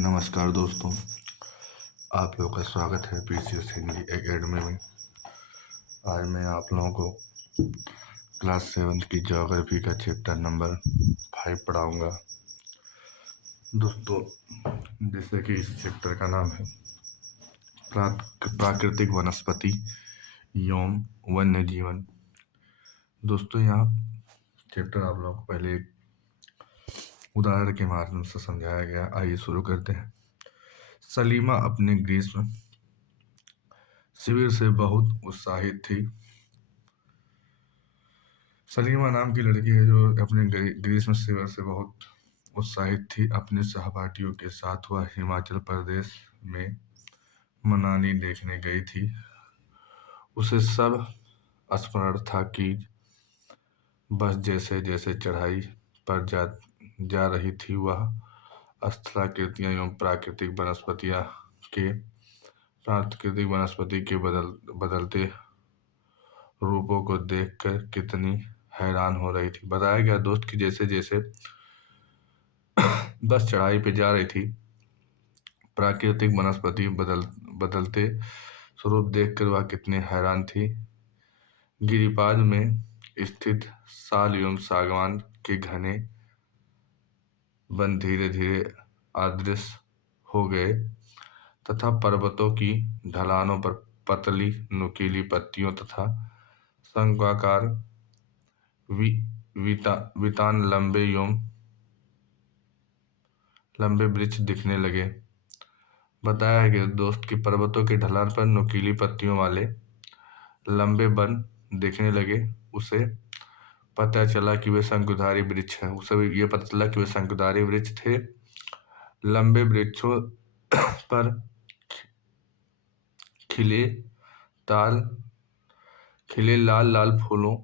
नमस्कार दोस्तों, आप लोगों का स्वागत है पीसीएस हिंदी एकेडमी में। आज मैं आप लोगों को क्लास 7 की ज्योग्राफी का चैप्टर नंबर 5 पढ़ाऊंगा। दोस्तों, जैसे कि इस चैप्टर का नाम है प्राकृतिक वनस्पति एवं वन्य जीवन। दोस्तों, यहाँ चैप्टर आप लोगों को पहले एक उदाहरण के माध्यम से समझाया गया। आइए शुरू करते हैं। सलीमा अपने ग्रीष्म शिविर से बहुत उत्साहित थी। सलीमा नाम की लड़की है जो अपने ग्रीष्म शिविर से बहुत उत्साहित थी। अपने सहपाठियों के साथ वह हिमाचल प्रदेश में मनाली देखने गई थी। उसे सब स्मरण था कि बस जैसे जैसे चढ़ाई पर जा रही थी, वह स्थलाकृतियां एवं प्राकृतिक वनस्पति के बदलते रूपों को देखकर कितनी हैरान हो रही थी। बताया गया दोस्त कि जैसे जैसे बस चढ़ाई पे जा रही थी, प्राकृतिक वनस्पति बदलते स्वरूप देखकर वह कितनी हैरान थी। गिरिपाद में स्थित साल एवं सागवान के घने वन धीरे धीरे अदृश्य हो गए तथा पर्वतों की ढलानों पर पतली नुकीली पत्तियों तथा शंक्वाकार वितान लंबे वृक्ष दिखने लगे। बताया गया दोस्त कि पर्वतों के ढलान पर नुकीली पत्तियों वाले लंबे वन दिखने लगे। उसे पता चला कि वे शंकुधारी वृक्ष हैं। उसे ये पता चला कि वे शंकुधारी वृक्ष थे। लंबे वृक्षों पर खिले लाल लाल फूलों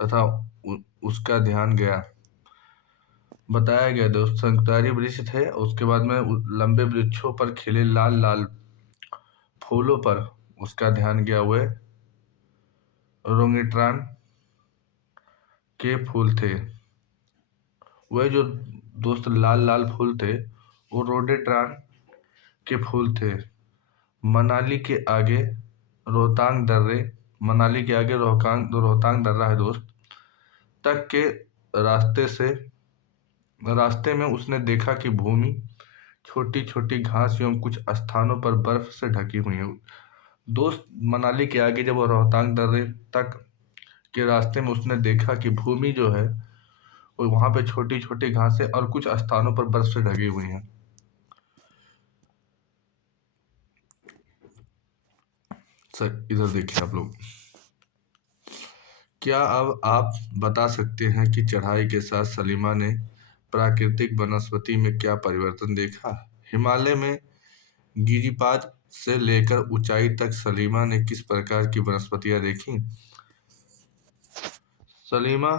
तथा उसका ध्यान गया। बताया गया दोस्त शंकुधारी वृक्ष थे, उसके बाद में लंबे वृक्षों पर खिले लाल लाल फूलों पर उसका ध्यान गया। वे रोंगेट्रान के फूल थे। वह जो दोस्त लाल लाल फूल थे वो रोडेट्रान के फूल थे। मनाली के आगे रोहतांग दर्रा है दोस्त तक के रास्ते में उसने देखा कि भूमि छोटी छोटी घास एवं कुछ स्थानों पर बर्फ से ढकी हुई है। दोस्त, मनाली के आगे जब वो रोहतांग दर्रे तक के रास्ते में उसने देखा कि भूमि जो है वो वहां पे छोटी छोटी घासें और कुछ स्थानों पर बर्फ से ढकी हुई हैं। सर इधर देखिए आप लोग। क्या अब आप बता सकते हैं कि चढ़ाई के साथ सलीमा ने प्राकृतिक वनस्पति में क्या परिवर्तन देखा? हिमालय में गिरिपाद से लेकर ऊंचाई तक सलीमा ने किस प्रकार की वनस्पतियां देखी? सलीमा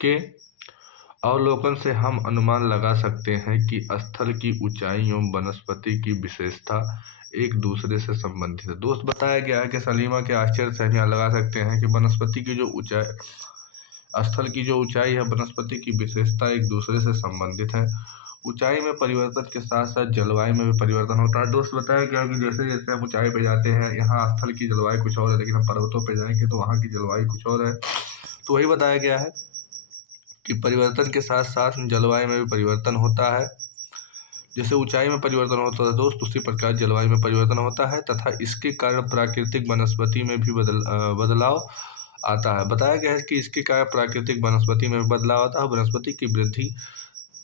के अवलोकन से हम अनुमान लगा सकते हैं कि स्थल की ऊंचाई एवं वनस्पति की विशेषता एक दूसरे से संबंधित है। दोस्त, बताया गया है कि सलीमा के आश्चर्य से हम यहाँ लगा सकते हैं कि वनस्पति की जो ऊंचाई, स्थल की जो ऊंचाई है, वनस्पति की विशेषता एक दूसरे से संबंधित है। ऊंचाई में परिवर्तन के साथ साथ जलवायु में भी परिवर्तन होता है। दोस्त, बताया गया कि जैसे जैसे हम ऊंचाई पे जाते हैं, यहाँ स्थल की जलवायु कुछ और है, लेकिन हम पर्वतों पे जाएंगे तो वहाँ की जलवायु कुछ और है। तो वही बताया गया है कि परिवर्तन के साथ साथ जलवायु में भी परिवर्तन होता है। जैसे ऊंचाई में परिवर्तन होता है दोस्त, उसी प्रकार जलवायु में परिवर्तन होता है तथा इसके कारण प्राकृतिक वनस्पति में भी बदलाव आता है। बताया गया है कि इसके कारण प्राकृतिक वनस्पति में बदलाव आता है। वनस्पति की वृद्धि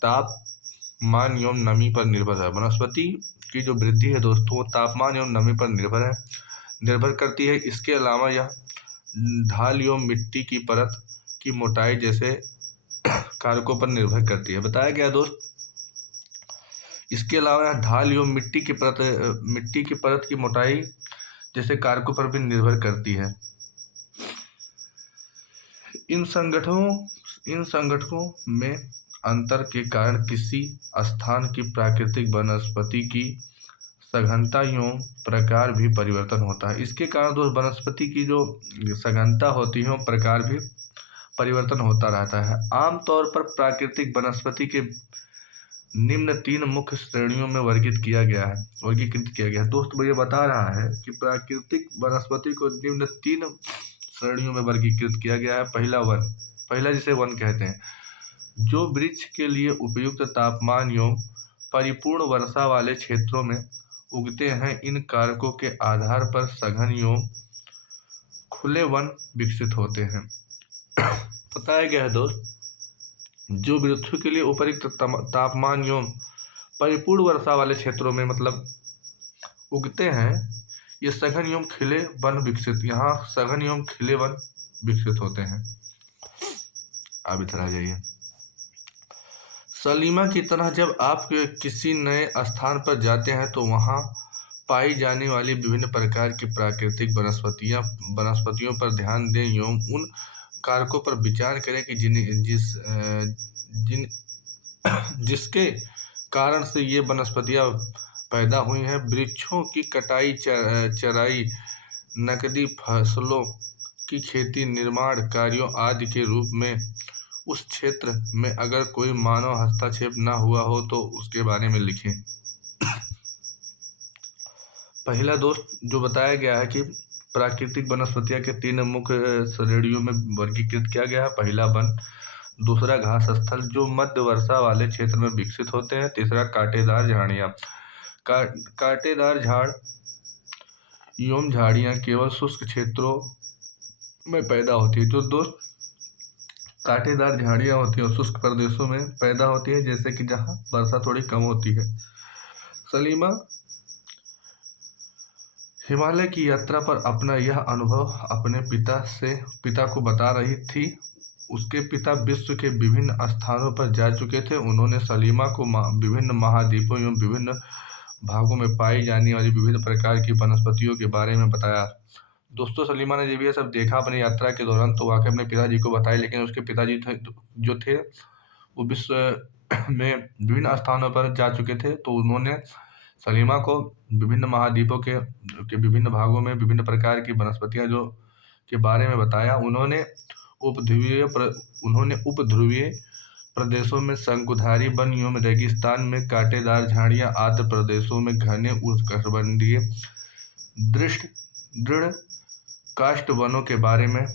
तापमान एवं नमी पर निर्भर है। वनस्पति की जो वृद्धि है दोस्तों, वो तापमान एवं नमी पर निर्भर करती है। इसके अलावा यह ढाल एवं मिट्टी की परत की मोटाई जैसे कारकों पर निर्भर करती है। बताया गया दोस्त, इसके अलावा ढाल एवं मिट्टी की परत की मोटाई जैसे कारकों पर भी निर्भर करती है। इन संगठनों में अंतर के कारण किसी स्थान की प्राकृतिक वनस्पति की सघनता एवं प्रकार भी परिवर्तन होता है। इसके कारण दोस्त वनस्पति की जो सघनता होती है, प्रकार भी परिवर्तन होता रहता है। आमतौर पर प्राकृतिक वनस्पति के निम्न 3 मुख्य श्रेणियों में वर्गीकृत किया गया है। दोस्तों ये बता रहा है कि प्राकृतिक वनस्पति को निम्न 3 श्रेणियों में वर्गीकृत किया गया है। पहला जिसे वन कहते हैं, जो वृक्ष के लिए उपयुक्त तापमान एवं परिपूर्ण वर्षा वाले क्षेत्रों में उगते हैं। इन कारकों के आधार पर सघन एवं खुले वन विकसित होते हैं। बताया गया है दोस्त, जो वृक्षों के लिए उपयुक्त तापमान एवं परिपूर्ण वर्षा वाले क्षेत्रों में मतलब उगते हैं, ये सघन एवं खिले वन विकसित होते हैं। आप इधर आ जाइए। सलीमा की तरह जब आप किसी नए स्थान पर जाते हैं तो वहाँ पाई जाने वाली विभिन्न प्रकार की प्राकृतिक वनस्पतियों पर ध्यान दें एवं उन कारकों पर विचार करें कि जिसके कारण से ये वनस्पतियाँ पैदा हुई हैं। वृक्षों की कटाई, चराई, नकदी फसलों की खेती, निर्माण कार्यों आदि के रूप में उस क्षेत्र में अगर कोई मानव हस्तक्षेप न हुआ हो तो उसके बारे में लिखें। पहला दोस्त जो बताया गया है कि प्राकृतिक वनस्पतियां के 3 मुख्य श्रेणियों में वर्गीकृत किया गया है। पहला वन, दूसरा घास स्थल जो मध्य वर्षा वाले क्षेत्र में विकसित होते हैं। तीसरा कांटेदार झाड़ियाँ। कांटेदार झाड़ एवं झाड़ियाँ केवल शुष्क क्षेत्रों में पैदा होती है। जो दोस्त कांटेदार झाड़ियाँ होती है शुष्क प्रदेशों में पैदा होती है, जैसे कि जहाँ वर्षा थोड़ी कम होती है। सलीमा हिमालय की यात्रा पर अपना यह अनुभव अपने पिता को बता रही थी। उसके पिता विश्व के विभिन्न स्थानों पर जा चुके थे। उन्होंने सलीमा को विभिन्न महाद्वीपों एवं विभिन्न भागों में पाई जाने वाली विभिन्न प्रकार की वनस्पतियों के बारे में बताया। दोस्तों सलीमा ने जब ये सब देखा अपनी यात्रा के दौरान तो वाकई अपने पिताजी को बताया, लेकिन उसके पिताजी जो थे वो विश्व में विभिन्न स्थानों पर जा चुके थे। तो उन्होंने सलीमा को विभिन्न महाद्वीपों के विभिन्न भागों में विभिन्न प्रकार की वनस्पतियां के बारे में बताया। उन्होंने उपध्रुवीय प्रदेशों में शंकुधारी वन एवं रेगिस्तान में कांटेदार झाड़ियां, आर्द्र प्रदेशों में घने उष्णकटिबंधीय दृढ़ काष्ठ वनों के बारे में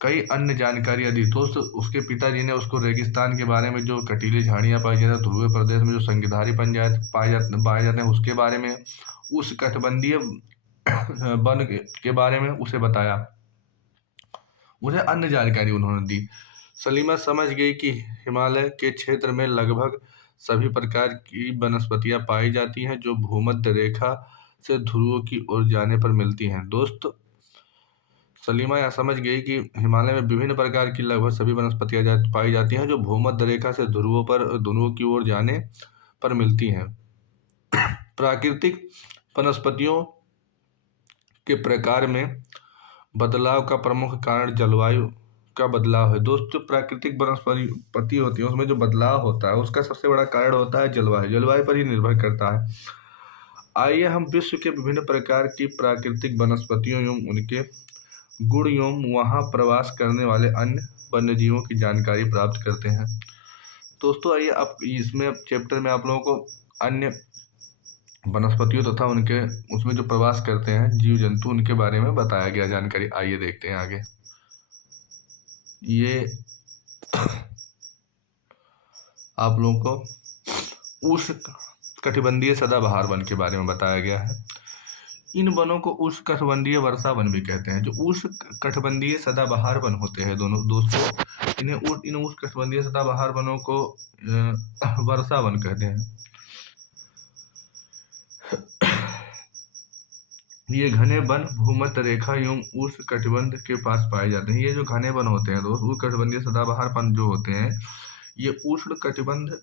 कई अन्य जानकारियां दी। दोस्त उसके पिताजी ने उसको रेगिस्तान के बारे में, जो कटीली झाड़ियां पाई जाती है ध्रुवीय प्रदेश में जो शंकुधारी पाए जाते हैं उसके बारे में, उष्णकटिबंधीय वन के बारे में उसे बताया। उन्हें अन्य जानकारी उन्होंने दी। सलीमा समझ गई कि हिमालय के क्षेत्र में लगभग सभी प्रकार की वनस्पतियां पाई जाती हैं जो भूमध्य रेखा से ध्रुवों की ओर जाने पर मिलती हैं। दोस्त सलीमा यह समझ गई कि हिमालय में विभिन्न प्रकार की लगभग सभी वनस्पतियां पाई जाती हैं जो भूमध्य रेखा से ध्रुवों की ओर जाने पर मिलती हैं। प्राकृतिक वनस्पतियों के प्रकार में बदलाव का प्रमुख कारण जलवायु का बदलाव है। दोस्त जो प्राकृतिक वनस्पति होती है उसमें जो बदलाव होता है उसका सबसे बड़ा कारण होता है जलवायु पर ही निर्भर करता है। आइए हम विश्व के विभिन्न प्रकार की प्राकृतिक वनस्पतियों एवं उनके गुण एवं वहाँ प्रवास करने वाले अन्य वन्यजीवों की जानकारी प्राप्त करते हैं। दोस्तों आइए अब इसमें चैप्टर में आप लोगों को अन्य वनस्पतियों तथा उनके उसमें जो प्रवास करते हैं जीव जंतु उनके बारे में बताया गया जानकारी। आइए देखते हैं आगे। ये आप लोगों को उष्णकटिबंधीय सदाबहार वन के बारे में बताया गया है। इन वनों को उष्णकटिबंधीय वर्षा वन भी कहते हैं। जो उष्णकटिबंधीय सदाबहार वन होते हैं दोस्तों इन उष्णकटिबंधीय सदाबहार वनों को वर्षा वन कहते हैं। ये घने वन भूमध्य रेखा एवं उष्णकटिबंध के पास पाए जाते हैं। ये जो घने वन होते हैं दोस्त उष्णकटिबंधीय सदाबहार वन जो होते हैं ये उष्णकटिबंध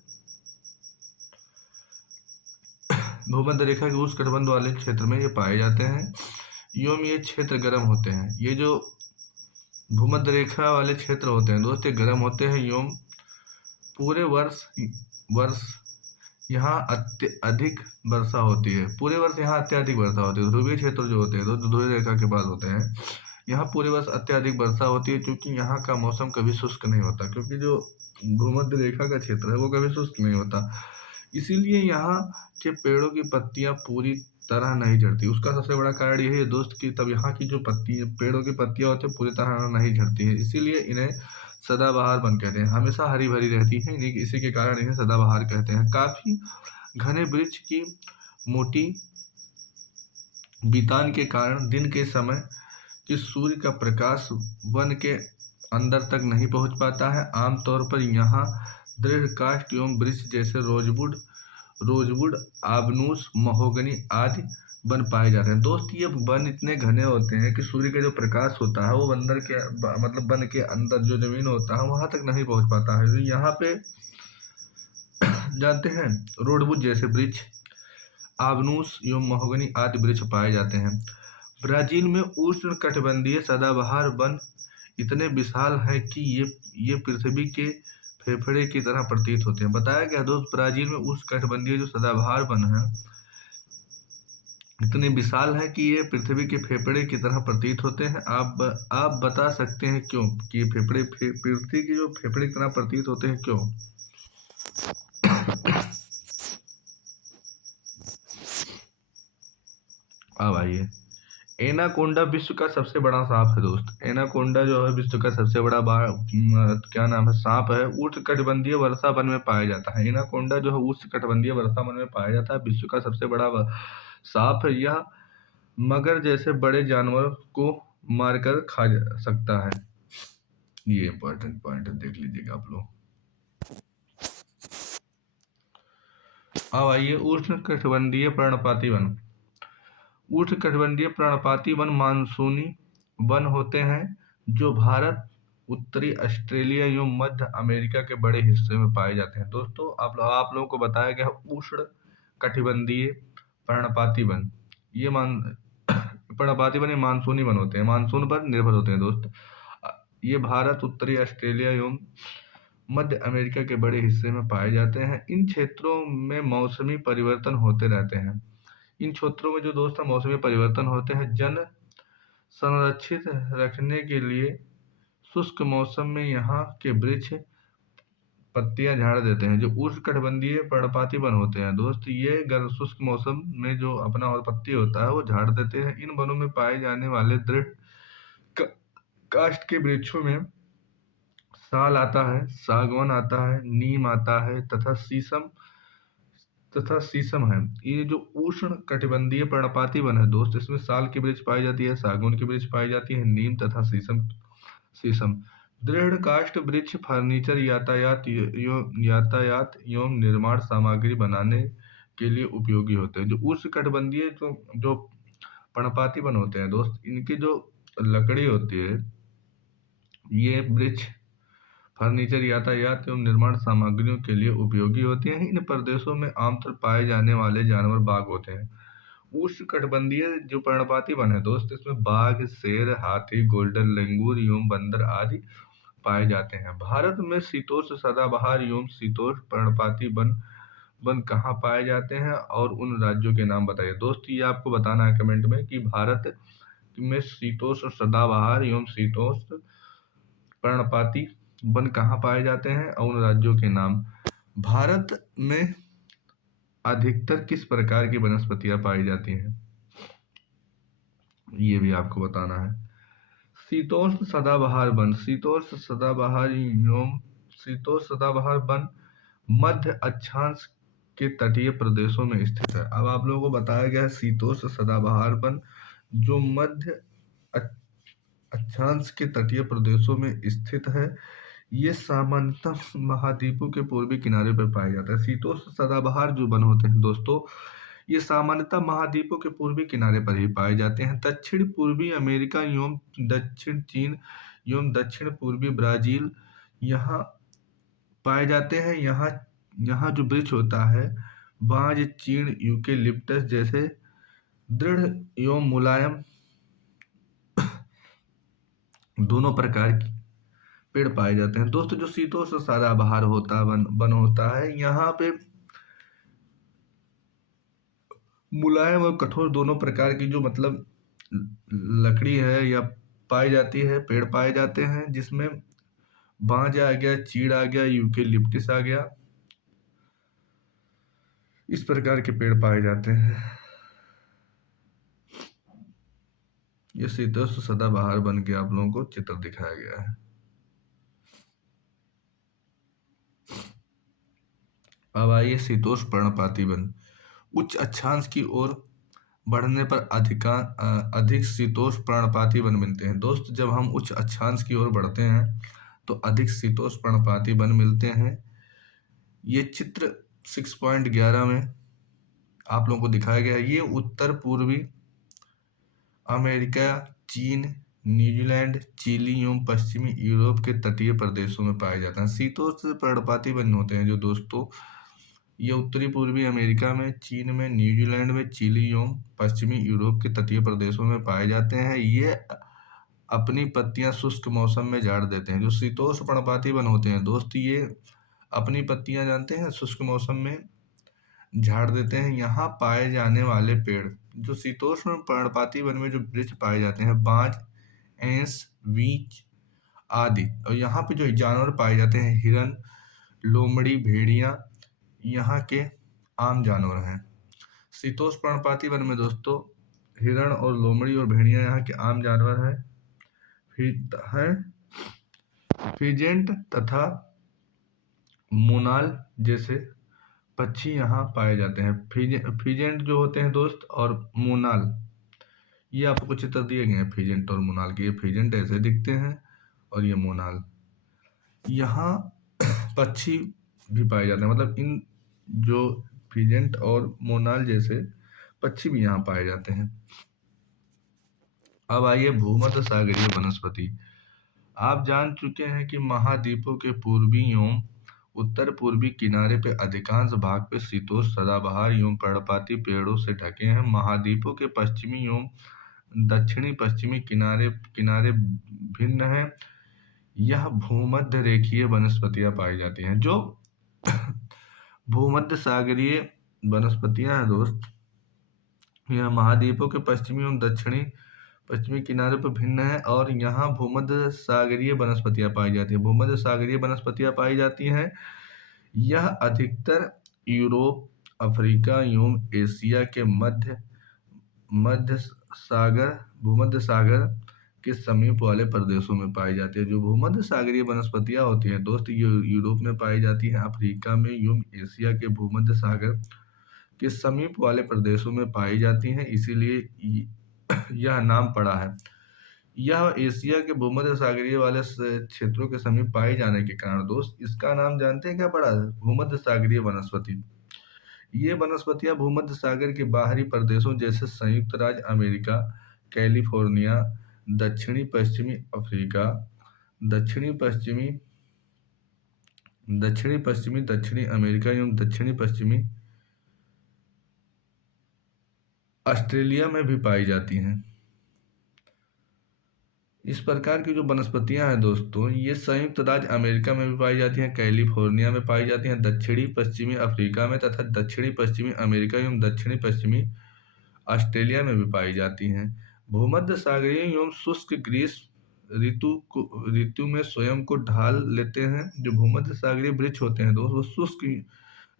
भूमध्य रेखा के उष्णकटिबंध वाले क्षेत्र में ये पाए जाते हैं एवं ये क्षेत्र गर्म होते हैं। ये जो भूमध्य रेखा वाले क्षेत्र होते हैं दोस्त ये गर्म होते हैं एवं पूरे वर्ष यहाँ अत्यधिक वर्षा होती है। पूरे वर्ष यहाँ अत्यधिक वर्षा होती है। ध्रुवीय क्षेत्र जो होते हैं तो ध्रुवीय रेखा के पास होते हैं यहाँ पूरे वर्ष अत्यधिक वर्षा होती है, क्योंकि यहाँ का मौसम कभी शुष्क नहीं होता। क्योंकि जो भूमध्य रेखा का क्षेत्र है वो कभी शुष्क नहीं होता। इसीलिए यहाँ के पेड़ों की पत्तियां पूरी तरह नहीं झड़ती। उसका सबसे बड़ा कारण यही है दोस्त कि तब यहाँ की जो पत्ती पेड़ों की पत्तियां होती है पूरी तरह नहीं झड़ती है, इसीलिए इन्हें सदाबहार वन कहते हैं। हमेशा हरी भरी रहती है, इसी के कारण इन्हें सदाबहार कहते हैं। काफी घने वृक्ष की मोटी बीतान के कारण दिन के समय कि सूर्य का प्रकाश वन के अंदर तक नहीं पहुंच पाता है। आमतौर पर यहाँ दृढ़ काष्ठ एवं वृक्ष जैसे रोजवुड, आबनूस, महोगनी आदि वन पाए जाते हैं। दोस्त ये वन इतने घने होते हैं कि सूर्य का जो प्रकाश होता है वो अंदर के मतलब वन के अंदर जो जमीन होता है वहां तक नहीं पहुंच पाता है। तो यहाँ पे जानते हैं रोडवुड जैसे वृक्ष, आबनूस एवं महोगनी आदि वृक्ष पाए जाते हैं। ब्राजील में उष्ण कटिबंधीय सदाबहार वन इतने विशाल हैं कि ये पृथ्वी के फेफड़े की तरह प्रतीत होते हैं। बताया गया दोस्त ब्राजील में उष्ण कटिबंधीय जो सदाबहार वन है इतने विशाल है कि ये पृथ्वी के फेफड़े की तरह प्रतीत होते हैं। आप बता सकते हैं क्यों कि पृथ्वी की जो फेफड़े की तरह प्रतीत होते हैं क्यों? अब आइए, एनाकोंडा विश्व का सबसे बड़ा सांप है दोस्त। एनाकोंडा जो है विश्व का सबसे बड़ा क्या नाम है सांप है, उष्ण कटिबंधीय वर्षा वन में पाया जाता है। एनाकोंडा जो है उष्ण कटिबंधीय वर्षा वन में पाया जाता है, विश्व का सबसे बड़ा सांप है। यह मगर जैसे बड़े जानवर को मारकर खा सकता है। ये इंपॉर्टेंट पॉइंट है, देख लीजिएगा आप लोग। अब आइए उष्ण कटिबंधीय पर्णपाती वन। उष्णकटिबंधीय पर्णपाती वन मानसूनी वन होते हैं जो भारत, उत्तरी ऑस्ट्रेलिया एवं मध्य अमेरिका के बड़े हिस्से में पाए जाते हैं। दोस्तों आप लोगों को बताया गया उष्ण कटिबंधीय पर्णपाती वन। ये पर्णपाती वन ये मानसूनी वन होते हैं, मानसून पर निर्भर होते हैं दोस्त। ये भारत, उत्तरी ऑस्ट्रेलिया एवं मध्य अमेरिका के बड़े हिस्से में पाए जाते हैं। इन क्षेत्रों में मौसमी परिवर्तन होते रहते हैं। इन क्षेत्रों में जो दोस्त मौसमी परिवर्तन होते हैं, जन संरक्षित रखने के लिए शुष्क मौसम में यहाँ के वृक्ष पत्तियां झाड़ देते हैं। जो उष्णकटिबंधीय पर्णपाती वन होते हैं दोस्त, ये गर्म शुष्क मौसम में जो अपना और पत्ती होता है वो झाड़ देते हैं। इन वनों में पाए जाने वाले दृढ़ काष्ठ के वृक्षों में साल आता है, सागवान आता है, नीम आता है तथा शीशम है। ये जो उष्ण कटिबंधीय पर्णपाती वन है दोस्त, इसमें साल की वृक्ष पाई जाती है, सागौन की वृक्ष पाई जाती है, नीम तथा शीशम। दृढ़ काष्ठ वृक्ष फर्नीचर, यातायात एवं निर्माण सामग्री बनाने के लिए उपयोगी होते हैं। जो उष्ण कटिबंधीय जो पर्णपाती वन होते हैं दोस्त, इनकी जो लकड़ी होती है ये वृक्ष फर्नीचर, यातायात एवं निर्माण सामग्रियों के लिए उपयोगी होती हैं। इन प्रदेशों में आमतौर पाए जाने वाले जानवर बाघ होते हैं। उष्णकटिबंधीय जो पर्णपाती वन है दोस्त, इसमें बाघ, शेर, हाथी, गोल्डन लंगूर एवं बंदर आदि पाए जाते हैं। भारत में शीतोष्ण सदाबहार एवं शीतोष्ण पर्णपाती वन वन कहाँ पाए जाते हैं और उन राज्यों के नाम बताइए। दोस्त ये आपको बताना है कमेंट में कि भारत में शीतोष्ण सदाबहार एवं शीतोष्ण पर्णपाती वन कहाँ पाए जाते हैं और उन राज्यों के नाम। भारत में अधिकतर किस प्रकार की वनस्पतियां पाई जाती हैं, ये भी आपको बताना है। शीतोष्ण सदाबहार वन, शीतोष्ण सदाबहार वन मध्य अक्षांश के तटीय प्रदेशों में स्थित है। अब आप लोगों को बताया गया है शीतोष्ण सदाबहार वन जो मध्य अक्षांश के तटीय प्रदेशों में स्थित है। ये सामान्यतः महाद्वीपों के पूर्वी किनारे पर पाया जाता है। शीतोष्ण सदाबहार जो वन होते हैं दोस्तों, ये सामान्यतः महाद्वीपों के पूर्वी किनारे पर ही पाए जाते हैं। दक्षिण पूर्वी अमेरिका एवं दक्षिण चीन एवं दक्षिण पूर्वी ब्राजील यहाँ पाए जाते हैं। यहाँ जो वृक्ष होता है बांज, चीड़, यूकेलिप्टस जैसे दृढ़ एवं मुलायम दोनों प्रकार की पेड़ पाए जाते हैं। दोस्तों जो शीतोष्ण सदाबहार वन होता है, यहाँ पे मुलायम और कठोर दोनों प्रकार की जो मतलब लकड़ी है या पाई जाती है, पेड़ पाए जाते हैं, जिसमें बांज आ गया, चीड़ आ गया, यूकेलिप्टस आ गया इस प्रकार के पेड़ पाए जाते हैं। ये शीतोष्ण सदाबहार वन के आप लोगों को चित्र दिखाया गया है। अब आइए शीतोष्ण पर्णपाती वन। उच्च अक्षांश की ओर बढ़ने पर अधिक शीतोष्ण पर्णपाती वन मिलते हैं। दोस्त जब हम उच्च अक्षांश की ओर बढ़ते हैं तो अधिक शीतोष्ण पर्णपाती वन मिलते हैं। ये चित्र 6.11 में आप लोगों को दिखाया गया है। ये उत्तर पूर्वी अमेरिका, चीन, न्यूजीलैंड, चिली एवं पश्चिमी यूरोप के तटीय प्रदेशों में पाए जाते हैं। शीतोष्ण पर्णपाती वन होते हैं जो दोस्तों ये उत्तरी पूर्वी अमेरिका में, चीन में, न्यूजीलैंड में, चिली एवं पश्चिमी यूरोप के तटीय प्रदेशों में पाए जाते हैं। ये अपनी पत्तियां शुष्क मौसम में झाड़ देते हैं। जो शीतोष्ण पर्णपाती वन होते हैं दोस्त ये अपनी पत्तियां जानते हैं शुष्क मौसम में झाड़ देते हैं। यहाँ पाए जाने वाले पेड़ जो शीतोष्ण पर्णपाती वन में जो वृक्ष पाए जाते हैं बांज, एंस, वीच आदि। और यहाँ पे जो जानवर पाए जाते हैं हिरन, लोमड़ी, भेड़िया यहाँ के आम जानवर हैं। शीतोष्ण पर्णपाती वन में दोस्तों हिरण और लोमड़ी और भेड़िया यहाँ के आम जानवर हैं। फिजेंट तथा मोनाल जैसे पक्षी यहाँ पाए जाते हैं। फिजेंट जो होते हैं दोस्त और मोनाल ये आपको चित्र दिए गए हैं फिजेंट और मोनाल के। ये फिजेंट ऐसे दिखते हैं और ये मोनाल। यहाँ पक्षी भी पाए जाते हैं, मतलब इन जो फिजेंट और मोनाल जैसे पक्षी भी यहाँ पाए जाते हैं। अब आइए भूमध्य सागरीय वनस्पति। आप जान चुके हैं कि महाद्वीपों के पूर्वी एवं उत्तर पूर्वी किनारे पे अधिकांश भाग पे शीतोष्ण सदाबहार एवं पर्णपाती पेड़ों से ढके हैं। महाद्वीपों के पश्चिमी एवं दक्षिणी पश्चिमी किनारे किनारे भिन्न हैं। यह भूमध्य रेखीय वनस्पतियां पाई जाती हैं। जो भूमध्य सागरीय वनस्पतियां हैं दोस्त यह महाद्वीपों के पश्चिमी एवं दक्षिणी पश्चिमी किनारे पर भिन्न है और यहाँ भूमध्य सागरीय वनस्पतियां पाई जाती है। भूमध्य सागरीय वनस्पतियां पाई जाती हैं। यह अधिकतर यूरोप, अफ्रीका एवं एशिया के भूमध्य सागर के समीप वाले प्रदेशों में पाई जाती है। जो भूमध्य सागरीय वनस्पतियां होती हैं दोस्त ये यूरोप में पाई जाती हैं, अफ्रीका में एवं एशिया के भूमध्य सागर के समीप वाले प्रदेशों में पाई जाती हैं, इसीलिए यह नाम पड़ा है। यह एशिया के भूमध्य सागरीय वाले क्षेत्रों के समीप पाए जाने के कारण दोस्त इसका नाम जानते हैं क्या पड़ा है? भूमध्य सागरीय वनस्पति। ये वनस्पतियां भूमध्य सागर के बाहरी प्रदेशों जैसे संयुक्त राज्य अमेरिका, कैलिफोर्निया, दक्षिणी पश्चिमी अफ्रीका, दक्षिणी पश्चिमी दक्षिणी अमेरिका एवं दक्षिणी पश्चिमी ऑस्ट्रेलिया में भी पाई जाती हैं। इस प्रकार की जो वनस्पतियां हैं दोस्तों ये संयुक्त राज्य अमेरिका में भी पाई जाती हैं, कैलिफोर्निया में पाई जाती हैं, दक्षिणी पश्चिमी अफ्रीका में तथा दक्षिणी पश्चिमी अमेरिका एवं दक्षिणी पश्चिमी ऑस्ट्रेलिया में भी पाई जाती हैं। भूमध्य सागरीय एवं शुष्क ग्रीष्म ऋतु में स्वयं को ढाल लेते हैं। जो भूमध्य सागरीय वृक्ष होते हैं दोस्तों शुष्क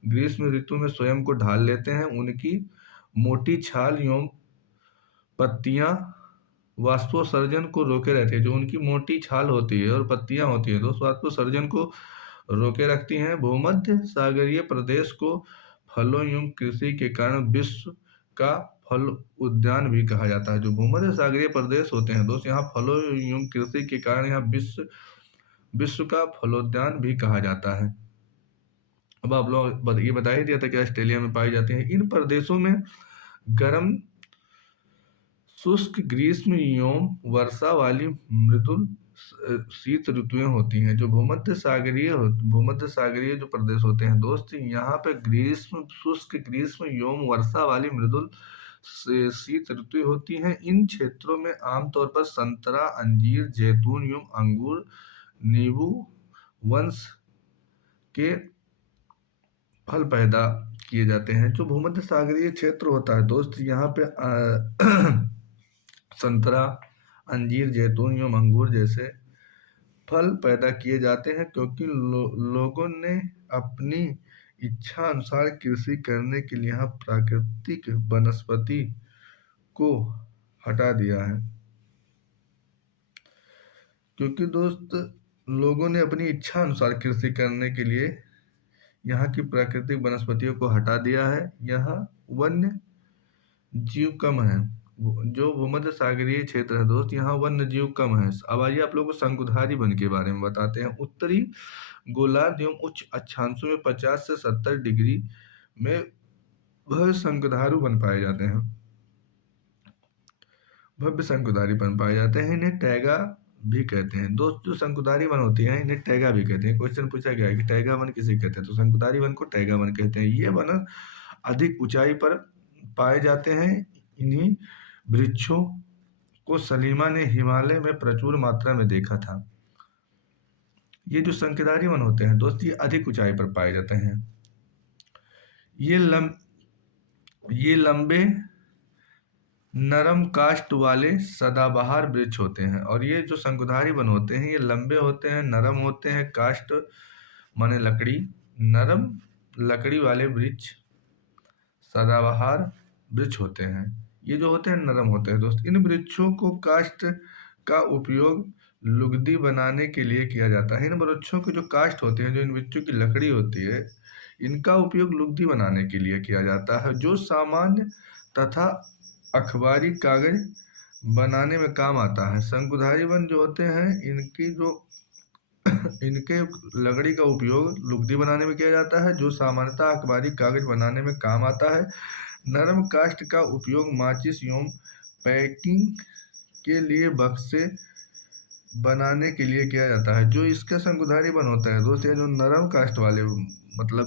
ग्रीष्म ऋतु में स्वयं को ढाल लेते हैं। उनकी मोटी छाल एवं पत्तियां वाष्पोत्सर्जन को रोके रहती है। जो उनकी मोटी छाल होती है और पत्तियां होती है दोस्तों वाष्पोत्सर्जन को रोके रखती हैं। भूमध्य सागरीय प्रदेश को फलों एवं कृषि के कारण विश्व का फल उद्यान भी कहा जाता है। जो भूमध्य सागरीय प्रदेश होते हैं दोस्त यहाँ फलों एवं कृषि के कारण यहाँ विश्व का फलोद्यान भी कहा जाता है। अब आप लोग ये बता ही दिया था कि ऑस्ट्रेलिया में पाई जाती हैं। इन प्रदेशों में गर्म शुष्क ग्रीष्म एवं वर्षा वाली मृदुल शीत ऋतुएं होती हैं। जो भूमध्य सागरीय जो प्रदेश होते हैं दोस्त यहाँ पे शुष्क ग्रीष्म एवं वर्षा वाली मृदुल शीत ऋतु होती हैं। इन क्षेत्रों में आमतौर पर संतरा, अंजीर, जैतून एवं अंगूर, नींबू वंश के फल पैदा किए जाते हैं। जो भूमध्य सागरीय क्षेत्र होता है दोस्त यहाँ पे संतरा, अंजीर, जैतून एवं अंगूर जैसे फल पैदा किए जाते हैं क्योंकि लोगों ने अपनी इच्छा अनुसार कृषि करने के लिए यहाँ प्राकृतिक वनस्पति को हटा दिया है, क्योंकि दोस्त लोगों ने अपनी इच्छा अनुसार कृषि करने के लिए यहाँ की प्राकृतिक वनस्पतियों को हटा दिया है। यहाँ वन्य जीव कम है। जो भूमध्य सागरीय क्षेत्र है दोस्त, यहाँ वन्य जीव कम है। अब आइए आप लोगों को शंकुधारी वन के बारे में बताते हैं। उत्तरी गोलार्ध एवं उच्च अक्षांशों में 50 से 70 डिग्री में भव्य शंकुधारू वन पाए जाते हैं। भव्य शंकुधारी वन पाए जाते हैं, इन्हें टैगा भी कहते हैं। दोस्त जो शंकुधारी वन होती है इन्हें टैगा भी कहते हैं। क्वेश्चन पूछा गया है कि टैगा वन किसे कहते हैं, तो शंकुधारी वन को टैगा वन कहते हैं। ये वन अधिक ऊंचाई पर पाए जाते हैं। इन्हीं वृक्षों को सलीमा ने हिमालय में प्रचुर मात्रा में देखा था। ये जो शंकुधारी वन होते हैं दोस्त, ये अधिक ऊंचाई पर पाए जाते हैं। ये लंबे नरम काष्ठ वाले सदाबहार वृक्ष होते हैं। और ये जो शंकुधारी वन होते हैं ये लंबे होते हैं, नरम होते हैं। काष्ठ माने लकड़ी, नरम लकड़ी वाले वृक्ष सदाबहार वृक्ष होते हैं। ये जो होते हैं नरम होते हैं दोस्त। इन वृक्षों को काष्ठ का उपयोग लुगदी बनाने के लिए किया जाता है। इन वृक्षों के जो काष्ठ होते हैं, जो इन वृक्षों की लकड़ी होती है, इनका उपयोग लुगदी बनाने के लिए किया जाता है, जो सामान्य तथा अखबारी कागज बनाने में काम आता है। शंकुधारी वन जो होते हैं इनके लकड़ी का उपयोग लुगदी बनाने में किया जाता है, जो सामान्यतः अखबारी कागज बनाने में काम आता है। नरम काष्ठ का उपयोग माचिस एवं पैकिंग के लिए बक्से बनाने के लिए किया जाता है। जो इसका शंकुधारी वन होता है दोस्त, जो नरम काष्ठ वाले मतलब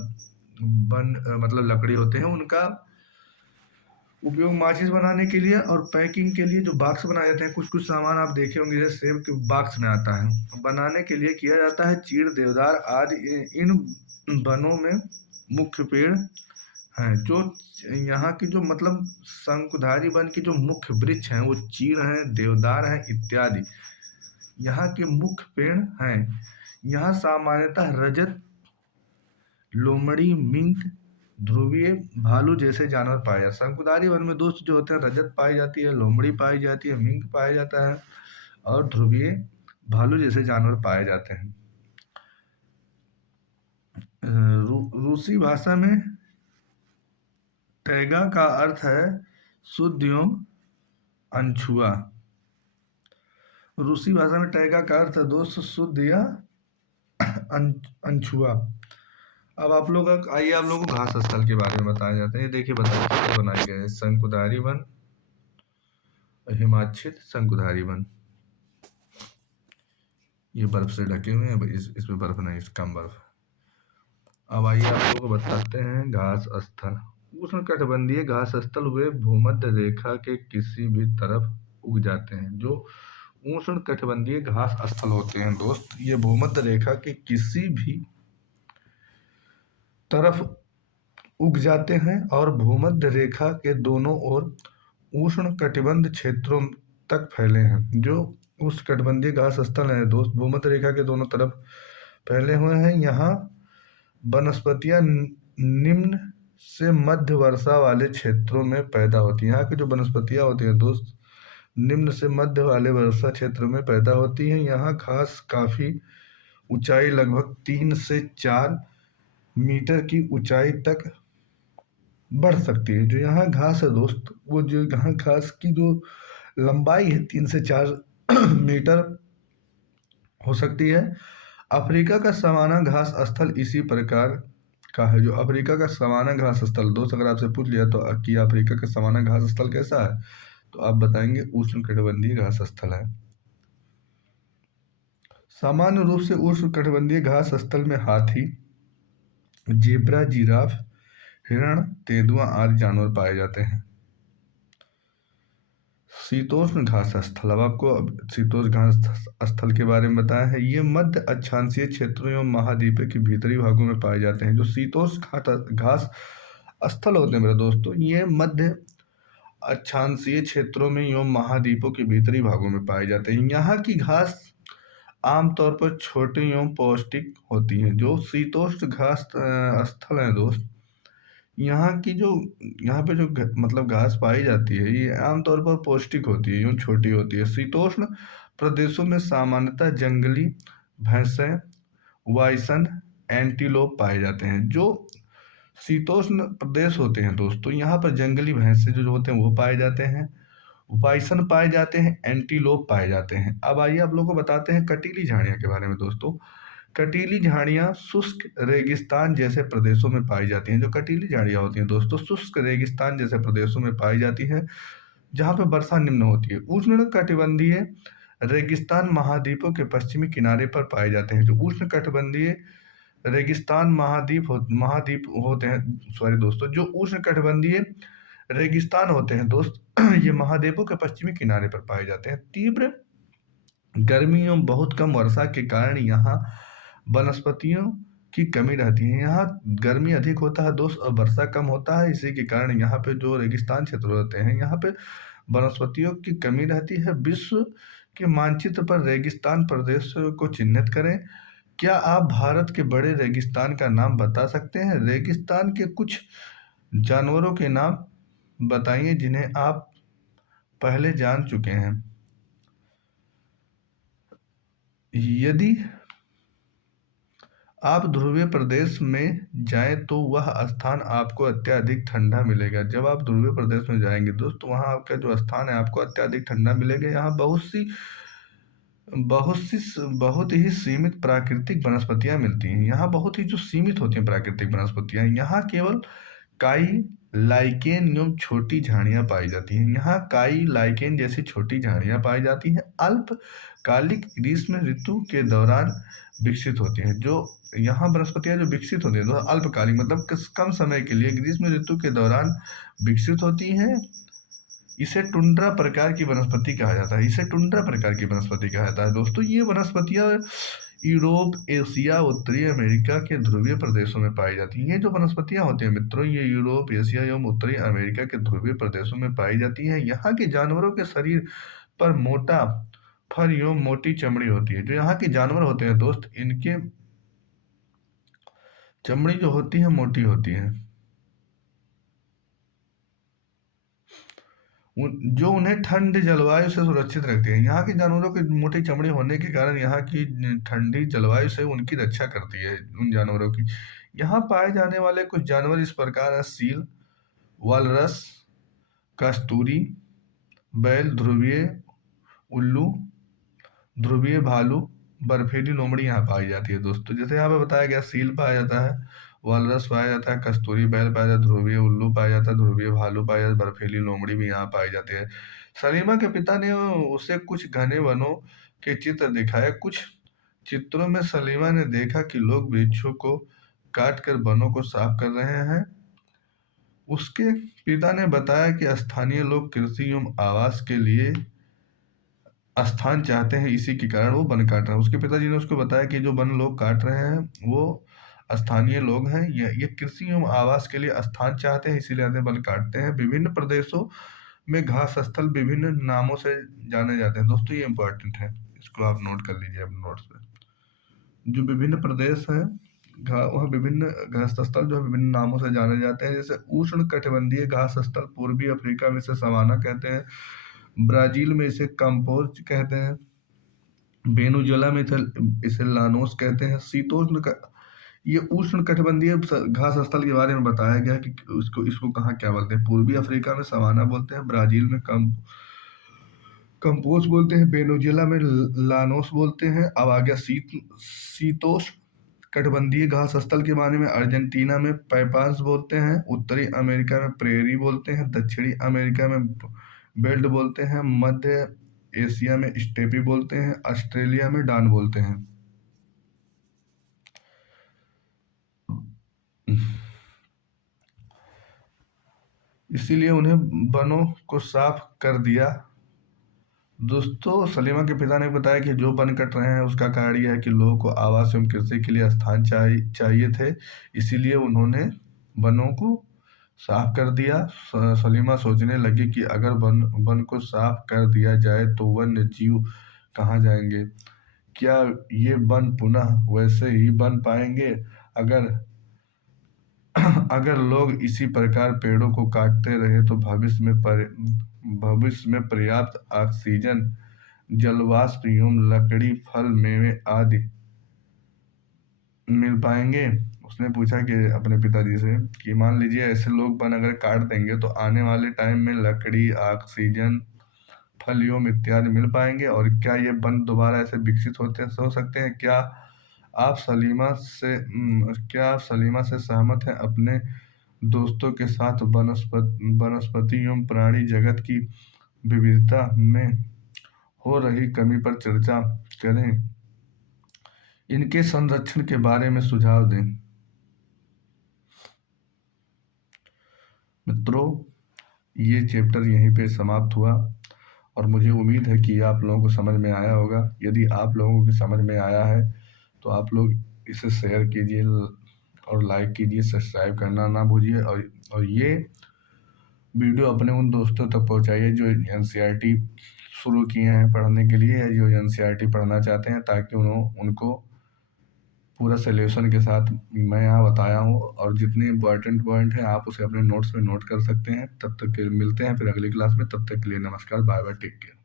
लकड़ी होते हैं, उनका उपयोग माचिस बनाने के लिए और पैकिंग के लिए जो बॉक्स बनाए जाते हैं, कुछ कुछ सामान आप देखे होंगे जैसे सेब के बॉक्स में आता है, बनाने के लिए किया जाता है। चीड़, देवदार आदि इन वनों में मुख्य पेड़ हैं। जो यहाँ की जो मतलब शंकुधारी वन की जो मुख्य वृक्ष हैं वो चीड़ हैं, देवदार हैं इत्यादि यहाँ के मुख्य पेड़ हैं। यहाँ सामान्यतः रजत, लोमड़ी, मिंक, ध्रुवीय भालू जैसे जानवर पाए जाते हैं। शंकुधारी वन में दोस्त जो होते हैं रजत पाई जाती है, लोमड़ी पाई जाती है, मिंक पाया जाता है और ध्रुवीय भालू जैसे जानवर पाए जाते हैं। रूसी भाषा में टैगा का अर्थ है शुद्ध एवं अनछुआ। रूसी भाषा में टैगा का अर्थ है दोस्त शुद्ध या अनछुआ। अब आप लोग आइए आप लोगों को घास स्थल के बारे में बताए जाते हैं। देखिए बनाए गए शंकुधारी वन, हिमाच्छिद शंकुधारी वन, ये बर्फ से ढके हुए हैं। इसमें बर्फ नहीं, कम बर्फ। अब आइए आप लोगों को बताते हैं घास स्थल। उष्णकटिबंधीय घास स्थल वे भूमध्य रेखा के किसी भी तरफ उग जाते हैं। जो उष्णकटिबंधीय घास स्थल होते हैं दोस्त, ये भूमध्य रेखा के किसी भी तरफ उग जाते हैं और भूमध्य रेखा के दोनों ओर उष्णकटिबंध क्षेत्रों तक फैले हैं। जो उष्णकटिबंधीय घास स्थल हैं दोस्त, भूमध्य रेखा के दोनों तरफ फैले हुए हैं। यहाँ वनस्पतियां निम्न से मध्य वर्षा वाले क्षेत्रों में पैदा होती हैं। यहाँ की जो वनस्पतियां होती हैं दोस्त, निम्न से मध्य वाले वर्षा क्षेत्र में पैदा होती हैं। यहाँ घास काफी ऊंचाई लगभग 3 से 4 मीटर की ऊंचाई तक बढ़ सकती है। जो यहाँ घास है दोस्त, वो जो यहाँ घास की जो लंबाई है 3 से 4 मीटर हो सकती है। अफ्रीका का सवाना घास स्थल इसी प्रकार का है। जो अफ्रीका का सवाना घास स्थल दोस्त, अगर आपसे पूछ लिया तो कि अफ्रीका का सवाना घास स्थल कैसा है, तो आप बताएंगे उष्णकटिबंधीय घास स्थल है। सामान्य रूप से उष्णकटिबंधीय घास स्थल में हाथी, जेब्रा, जिराफ, हिरण, तेंदुआ आदि जानवर पाए जाते हैं। शीतोष्ण घास स्थल, अब आपको शीतोष्ण घास स्थल के बारे में बताया है। ये मध्य अक्षांशीय क्षेत्रों एवं महाद्वीप के भीतरी भागों में पाए जाते हैं। जो शीतोष्ण घास स्थल होते हैं मेरे दोस्तों, ये मध्य अक्षांशीय क्षेत्रों में एवं महाद्वीपों के भीतरी भागों में पाए जाते हैं। यहाँ की घास आमतौर पर छोटी एवं पौष्टिक होती हैं। जो शीतोष्ण घास स्थल हैं दोस्त, यहाँ की जो यहाँ पे जो मतलब घास पाई जाती है, ये आमतौर पर पौष्टिक होती है एवं छोटी होती है। शीतोष्ण प्रदेशों में सामान्यतः जंगली भैंसें, वाइसन, एंटीलोप पाए जाते हैं। जो शीतोष्ण प्रदेश होते हैं दोस्तों, यहाँ पर जंगली भैंसे जो होते हैं वो पाए जाते हैं, बाइसन पाए जाते हैं, एंटीलोप पाए जाते हैं। अब आइए आप लोगों को बताते हैं कटीली झाड़ियाँ के बारे में दोस्तों। कटीली झाड़ियाँ शुष्क रेगिस्तान जैसे प्रदेशों में पाई जाती हैं। जो कटीली झाड़ियाँ होती हैं दोस्तों, शुष्क रेगिस्तान जैसे प्रदेशों में पाई जाती है, जहाँ पे वर्षा निम्न होती है। उष्ण कटिबंधीय रेगिस्तान महाद्वीपों के पश्चिमी किनारे पर पाए जाते हैं। जो उष्ण कटिबंधीय रेगिस्तान महाद्वीप होते हैं, सॉरी दोस्तों, जो उष्ण कटिबंधीय रेगिस्तान होते हैं दोस्त, ये महाद्वीपों के पश्चिमी किनारे पर पाए जाते हैं। तीव्र गर्मी एवं बहुत कम वर्षा के कारण यहाँ वनस्पतियों की कमी रहती है। यहाँ गर्मी अधिक होता है दोस्त और वर्षा कम होता है। इसी के कारण यहाँ पे जो रेगिस्तान क्षेत्र होते हैं, यहाँ पे वनस्पतियों की कमी रहती है। विश्व के मानचित्र पर रेगिस्तान प्रदेश को चिन्हित करें। क्या आप भारत के बड़े रेगिस्तान का नाम बता सकते हैं? रेगिस्तान के कुछ जानवरों के नाम बताइए जिन्हें आप पहले जान चुके हैं। यदि आप ध्रुवीय प्रदेश में जाएं तो वह स्थान आपको अत्यधिक ठंडा मिलेगा। जब आप ध्रुवीय प्रदेश में जाएंगे दोस्तों, वहाँ आपका जो स्थान है आपको अत्यधिक ठंडा मिलेगा। यहाँ बहुत ही सीमित प्राकृतिक वनस्पतियां मिलती हैं। यहाँ बहुत ही जो सीमित होती हैं प्राकृतिक वनस्पतियां, यहाँ केवल काई, लाइकेन एवं छोटी झाड़ियां पाई जाती हैं। यहाँ काई, लाइकेन जैसी छोटी झाड़ियां पाई जाती हैं। अल्पकालिक ग्रीष्म ऋतु के दौरान विकसित होती हैं। जो यहाँ वनस्पतियां जो विकसित होती हैं तो अल्पकालिक मतलब कम समय के लिए ग्रीष्म ऋतु के दौरान विकसित होती हैं। इसे टुंड्रा प्रकार की वनस्पति कहा जाता है। इसे टुंड्रा प्रकार की वनस्पति कहा जाता है दोस्तों। ये वनस्पतियां यूरोप, एशिया, उत्तरी अमेरिका के ध्रुवीय प्रदेशों में पाई जाती हैं। ये जो वनस्पतियां होती हैं मित्रों, ये यूरोप, एशिया एवं उत्तरी अमेरिका के ध्रुवीय प्रदेशों में पाई जाती हैं। यहाँ के जानवरों के शरीर पर मोटा फर एवं मोटी चमड़ी होती है। जो यहाँ के जानवर होते हैं दोस्त, इनके चमड़ी जो होती है मोटी होती है, जो उन्हें ठंड जलवायु से सुरक्षित रखती है। यहाँ के जानवरों की मोटी चमड़ी होने के कारण यहाँ की ठंडी जलवायु से उनकी रक्षा करती है उन जानवरों की। यहाँ पाए जाने वाले कुछ जानवर इस प्रकार हैं: सील, वालरस, कस्तूरी, बैल, ध्रुवीय उल्लू, ध्रुवीय भालू, बर्फीली लोमड़ी यहाँ पाई जाती है दोस्तों। जैसे यहाँ पे बताया गया, सील पाया जाता है, वालरस पाया जाता है, कस्तूरी बैल पाया जाता है, ध्रुवीय उल्लू पाया जाता है, ध्रुवीय भालू पाया जाता है, बर्फीली लोमड़ी भी यहाँ पाई जाती है। सलीमा के पिता ने उसे कुछ घने वनों के चित्र दिखाए। कुछ चित्रों में सलीमा ने देखा कि लोग वृक्षों को काट कर वनों को साफ कर रहे हैं। उसके पिता ने बताया कि स्थानीय लोग कृषि एवं आवास के लिए स्थान चाहते हैं, इसी के कारण वो वन काट रहे हैं। उसके पिताजी ने उसको बताया कि जो वन लोग काट रहे हैं वो स्थानीय लोग हैं, ये कृषि एवं आवास के लिए स्थान चाहते हैं, इसीलिए वन काटते हैं। विभिन्न प्रदेशों में घास स्थल विभिन्न नामों से जाने जाते हैं दोस्तों, ये इंपॉर्टेंट है, इसको आप नोट कर लीजिए अपने नोट्स में। जो विभिन्न प्रदेश हैं, वह विभिन्न घास स्थल जो है विभिन्न नामों से जाने जाते हैं। जैसे उष्ण कटिबंधीय घास स्थल पूर्वी अफ्रीका में इसे सवाना कहते हैं, ब्राजील में इसे कंपोज कहते हैं, वेनेजुएला में इसे लानोस कहते हैं। शीतोष्ण का ये उष्ण कटिबंधीय घास स्थल के बारे में बताया गया कि इसको इसको कहाँ क्या बोलते हैं। पूर्वी अफ्रीका में सवाना बोलते हैं, ब्राजील में कंपोज बोलते हैं, वेनेजुएला में लानोस बोलते हैं। अब आ गया शीतोष्ण कटिबंधीय घास स्थल के बारे में। अर्जेंटीना में पैपास बोलते हैं, उत्तरी अमेरिका में प्रेरी बोलते हैं, दक्षिणी अमेरिका में बेल्ट बोलते हैं, मध्य एशिया में स्टेपी बोलते हैं, ऑस्ट्रेलिया में डान बोलते हैं। इसीलिए उन्हें वनों को साफ कर दिया। दोस्तों, सलीमा के पिता ने बताया कि जो वन कट रहे हैं उसका कारण यह है कि लोगों को आवास एवं कृषि के लिए स्थान चाहिए थे, इसीलिए उन्होंने वनों को साफ कर दिया। सलीमा सोचने लगी कि अगर वन को साफ कर दिया जाए तो वन्य जीव कहाँ जाएंगे। क्या ये वन पुनः वैसे ही बन पाएंगे अगर अगर लोग इसी प्रकार पेड़ों को काटते रहे तो भविष्य में पर्याप्त ऑक्सीजन, जलवाष्प एवं लकड़ी, फल, मेवे आदि मिल पाएंगे? उसने पूछा कि अपने पिताजी से कि मान लीजिए ऐसे लोग वन अगर काट देंगे तो आने वाले टाइम में लकड़ी, ऑक्सीजन, फल एवं इत्यादि मिल पाएंगे, और क्या ये वन दोबारा ऐसे विकसित होते हो सकते हैं? क्या आप सलीमा से सहमत हैं? अपने दोस्तों के साथ वनस्पति एवं प्राणी जगत की विविधता में हो रही कमी पर चर्चा करें, इनके संरक्षण के बारे में सुझाव दें। मित्रों, ये चैप्टर यहीं पे समाप्त हुआ और मुझे उम्मीद है कि आप लोगों को समझ में आया होगा। यदि आप लोगों को समझ में आया है तो आप लोग इसे शेयर कीजिए और लाइक कीजिए, सब्सक्राइब करना ना भूलिए, और ये वीडियो अपने उन दोस्तों तक पहुंचाइए जो एनसीईआरटी शुरू किए हैं पढ़ने के लिए, या जो एनसीईआरटी पढ़ना चाहते हैं, ताकि उनको पूरा सोल्यूशन के साथ मैं यहाँ बताया हूँ, और जितने इंपॉर्टेंट पॉइंट हैं आप उसे अपने नोट्स में नोट कर सकते हैं। तब तक के लिए मिलते हैं फिर अगली क्लास में। तब तक के लिए नमस्कार, बाय बाय, टेक केयर।